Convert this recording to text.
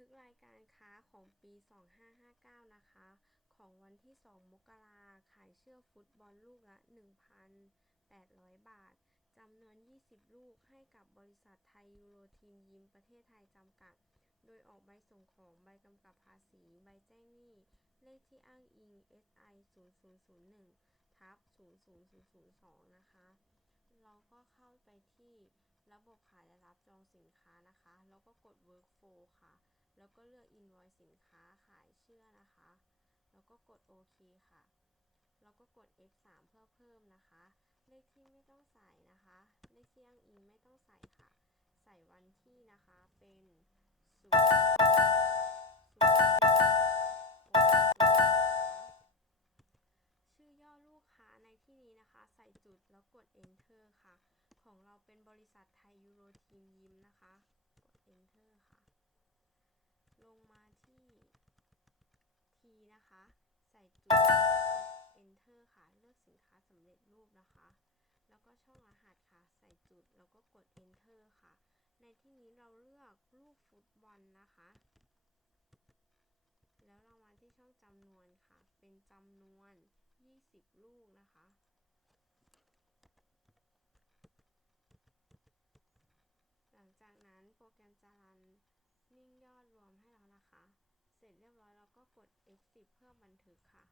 ทึกรายการค้าของปี 2559 นะคะ ของวันที่ 2 มกราขายเชือกฟุตบอลลูกละ 1,800 บาท จำนวน 20 ลูกให้กับบริษัทไทยยูโรทีมยิมประเทศไทยจำกัด โดยออกใบส่งของใบกำกับภาษี ใบแจ้งหนี้ เลขที่อ้างอิง SI 0001ทับ00002 นะคะ เราก็เข้าไปที่ระบบขายและรับจองสินค้านะคะ แล้วก็กด workflow ค่ะ แล้วก็เลือก invoice สินค้าขายเชื่อนะคะ แล้วก็กดโอเคค่ะ แล้วก็กด F3 เพื่อเพิ่มนะคะ เลขที่ไม่ต้องใส่นะคะ เลขที่อ้างอิงไม่ต้องใส่ค่ะ ใส่วันที่นะคะเป็น0ชื่อย่อลูกค้าในที่นี้นะคะ ใส่จุดแล้วกด enter ค่ะ ของเราเป็นบริษัทไทยยูโรทีมยิมนะคะ นะคะ แล้วก็ช่องรหัสค่ะ ใส่จุดแล้วก็กด enter ค่ะ ในที่นี้เราเลือกลูกฟุตบอลนะคะ แล้วเรามาที่ช่องจำนวนค่ะ เป็นจำนวน 20 ลูกนะคะหลังจากนั้นโปรแกรมจะรันนิ่งยอดรวมให้แล้วนะคะ เสร็จเรียบร้อยเราก็กด F10 เพื่อบันทึกค่ะ